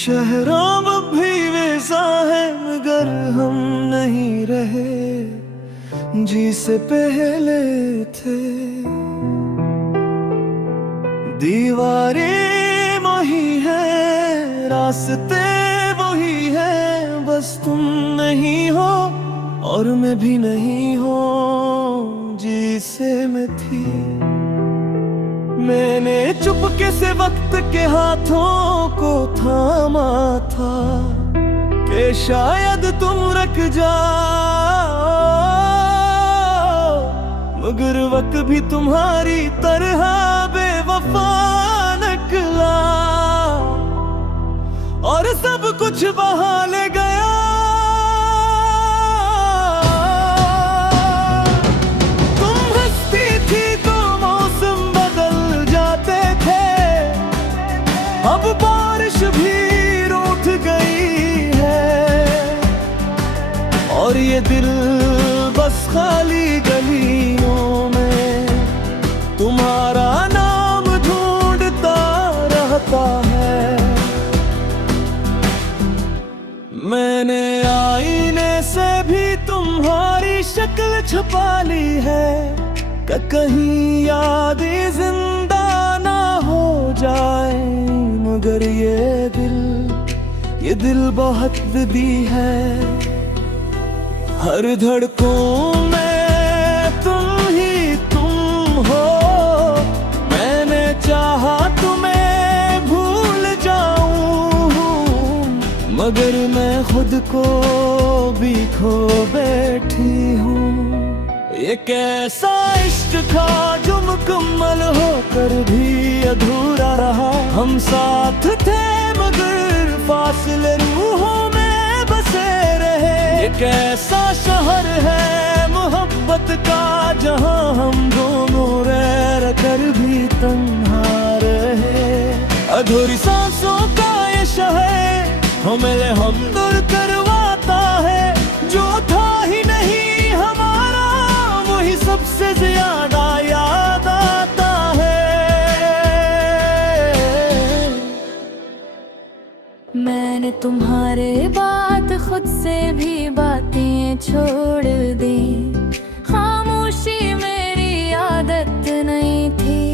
शहरों में भी वैसा है मगर हम नहीं रहे जी से पहले थे। दीवारें वही है, रास्ते वही है, बस तुम नहीं हो और मैं भी नहीं हूँ जिसे मैं थी। मैंने चुपके से वक्त के हाथों को थामा था कि शायद तुम रख जाओ, मगर वक्त भी तुम्हारी तरह बेवफा निकला और सब कुछ बहा ले गया। अब बारिश भी रूठ गई है और ये दिल बस खाली गलियों में तुम्हारा नाम ढूंढता रहता है। मैंने आईने से भी तुम्हारी शक्ल छुपा ली है कि कहीं यादें जिंदा ना हो जाए, मगर ये दिल बहुत ज़िद्दी है। हर धड़कों में तुम ही तुम हो, मैंने चाहा तुम्हें भूल जाऊं, मगर मैं खुद को भी खो बैठी हूँ। ये कैसा इश्क था जो मुकम्मल होकर भी अधूरा रहा। हम साथ थे मगर फासले रूहों में बसे रहे। ये कैसा शहर है मोहब्बत का जहां हम दोनों रह कर भी तन्हा रहे। अधूरी सांसों का ये शहर हमें हमदर्द करवाता है, जो था ही नहीं हमारा वही सबसे ज्यादा याद आता है। मैंने तुम्हारे बात खुद से भी बातें छोड़ दी, खामोशी मेरी आदत नहीं थी,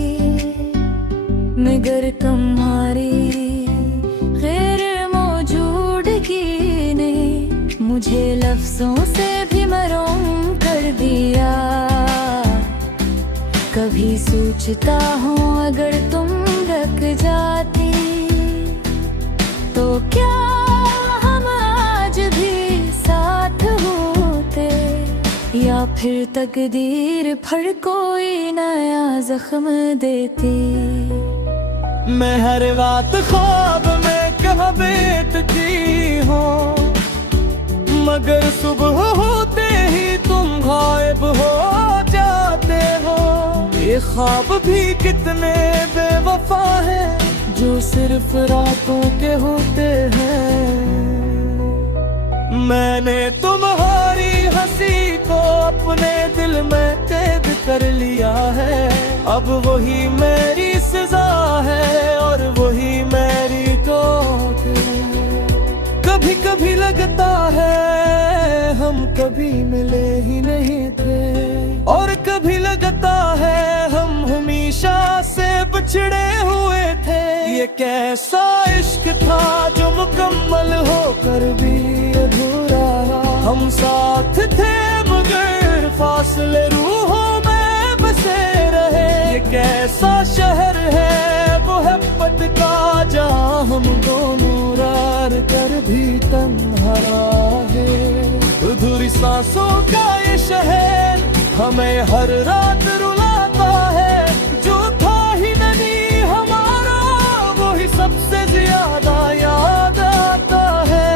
मगर तुम्हारी गैर मौजूदगी ने मुझे लफ्जों से भी मरूम कर दिया। कभी सोचता हूँ अगर तुम रख जाती तो क्या हम आज भी साथ होते, या फिर तकदीर पर कोई नया जख्म देती। मैं हर रात ख्वाब में कहाँ बैठती हूँ, मगर सुबह होते ही तुम गायब हो जाते हो। ये ख्वाब भी कितने बेवफा हैं जो सिर्फ रातों के होते हैं। मैंने तुम्हारी हंसी को अपने दिल में कैद कर लिया है, अब वही मेरी सजा है और वही मेरी टोक। कभी कभी लगता है हम कभी मिले ही नहीं थे, और कभी लगता है हम हमेशा से बिछड़े हुए थे। ये कैसा इश्क था जो मुकम्मल होकर भी अधूरा रहा। हम साथ थे मगर फासले रूहों में बसे रहे। ये कैसा शहर है मोहब्बत का जहाँ हम दोनों रार कर भी तन्हा है। अधूरी सांसों का ये शहर हमें हर रात रुलाता है, जो था ही नहीं हमारा वही सबसे ज्यादा याद आता है।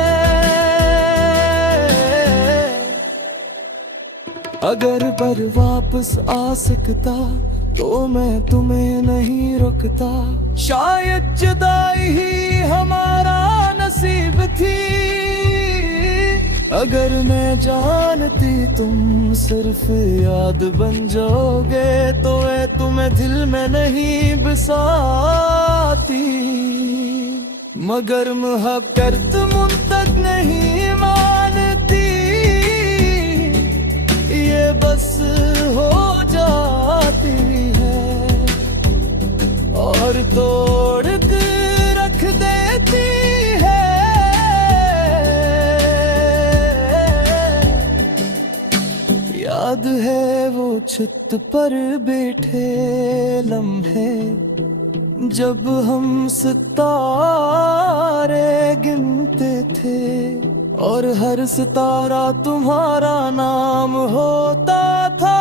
अगर पर वापस आ सकता तो मैं तुम्हें नहीं रोकता, शायद जुदाई ही हमारा नसीब थी। अगर मैं जानती तुम सिर्फ याद बन जाओगे तो मैं तुम्हें दिल में नहीं बसाती। मगर मुहब्बत मुझ तक नहीं मानती, ये बस हो जाती है और तोड़ के रख देती है। याद है वो छत पर बैठे लम्हे, जब हम सितारे गिनते थे और हर सितारा तुम्हारा नाम होता था।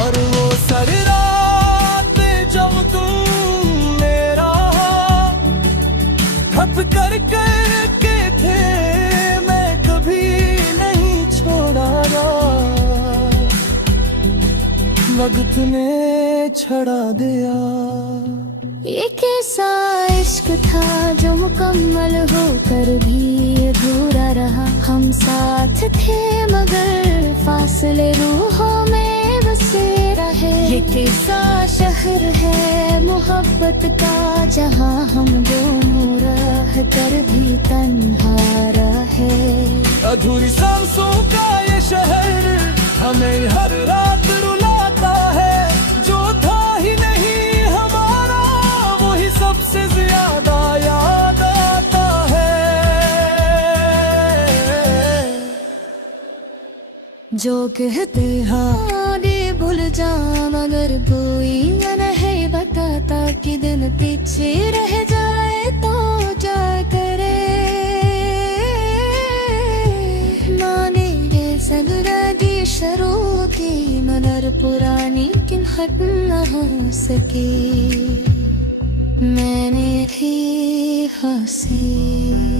और वो सारी रात जब तुम मेरा खप कर के थे, मैं कभी नहीं छोड़ा। वक्त ने छड़ा दिया। ये कैसा इश्क था जो मुकम्मल होकर भी अधूरा रहा। हम साथ थे मगर फासले रूहों में बसे रहे। ये कैसा शहर है मोहब्बत का, जहाँ हम दोनों रह कर भी तन्हा रहे। अधूरी सांसों का ये शहर हमें हर रात रुलाता है। जो था ही नहीं हमारा वही सबसे ज्यादा याद आता है। जो कहते हाँ दे भूल जा, मगर कोई नहीं बताता कि दिन पीछे रह जाए तो क्या करे। माने ये सगरादी शरू की मगर पुरानी किन हट न हो सके। मैंने भी हंसी।